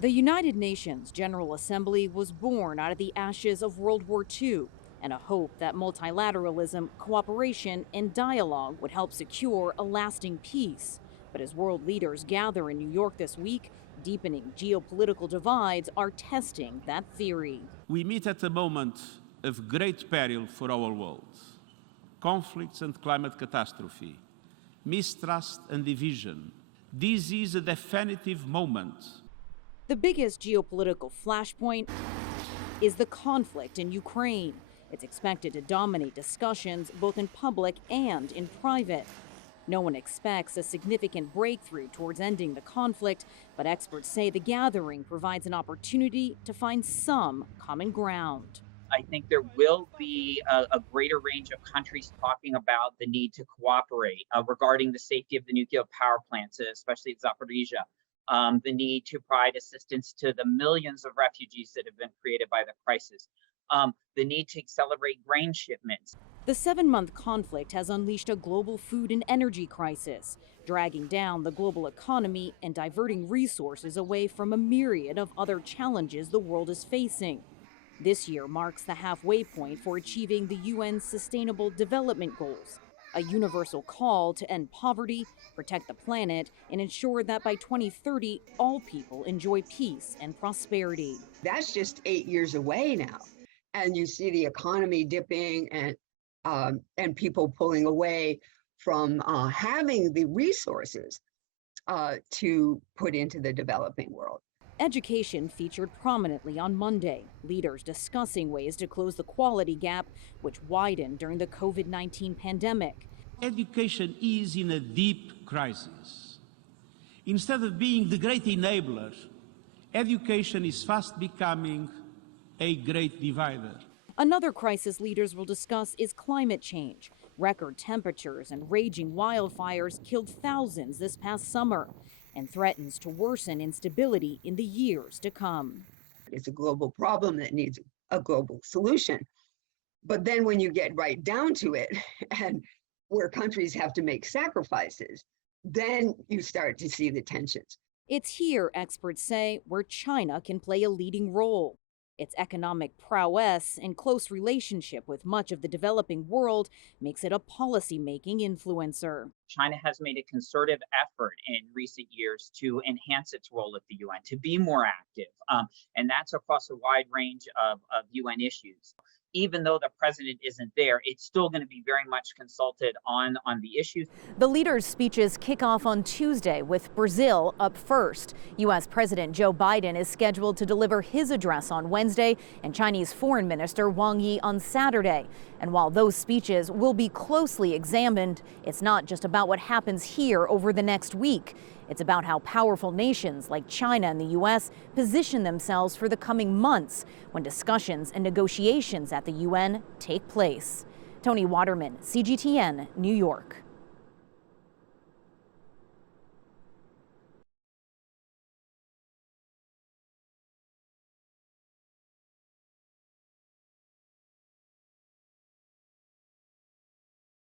The United Nations General Assembly was born out of the ashes of World War II and a hope that multilateralism, cooperation, and dialogue would help secure a lasting peace. But as world leaders gather in New York this week, deepening geopolitical divides are testing that theory. We meet at a moment of great peril for our world. Conflicts and climate catastrophe, mistrust and division. This is a definitive moment. The biggest geopolitical flashpoint is the conflict in Ukraine. It's expected to dominate discussions both in public and in private. No one expects a significant breakthrough towards ending the conflict, but experts say the gathering provides an opportunity to find some common ground. I think there will be a greater range of countries talking about the need to cooperate regarding the safety of the nuclear power plants, especially at Zaporizhzhia, the need to provide assistance to the millions of refugees that have been created by the crisis, the need to accelerate grain shipments. The 7-month conflict has unleashed a global food and energy crisis, dragging down the global economy and diverting resources away from a myriad of other challenges the world is facing. This year marks the halfway point for achieving the UN's Sustainable Development Goals, a universal call to end poverty, protect the planet, and ensure that by 2030, all people enjoy peace and prosperity. That's just 8 years away now. And you see the economy dipping and people pulling away from having the resources to put into the developing world. Education featured prominently on Monday, leaders discussing ways to close the quality gap, which widened during the COVID-19 pandemic. Education is in a deep crisis. Instead of being the great enabler, education is fast becoming a great divider. Another crisis leaders will discuss is climate change. Record temperatures and raging wildfires killed thousands this past summer and threatens to worsen instability in the years to come. It's a global problem that needs a global solution. But then when you get right down to it, and where countries have to make sacrifices, then you start to see the tensions. It's here, experts say, where China can play a leading role. Its economic prowess and close relationship with much of the developing world makes it a policy-making influencer. China has made a concerted effort in recent years to enhance its role at the UN, to be more active, and that's across a wide range of UN issues. Even though the president isn't there, it's still going to be very much consulted on the issues. The leaders' speeches kick off on Tuesday with Brazil up first. U.S. President Joe Biden is scheduled to deliver his address on Wednesday and Chinese Foreign Minister Wang Yi on Saturday. And while those speeches will be closely examined, it's not just about what happens here over the next week. It's about how powerful nations like China and the U.S. position themselves for the coming months when discussions and negotiations at the UN take place. Toni Waterman, CGTN, New York.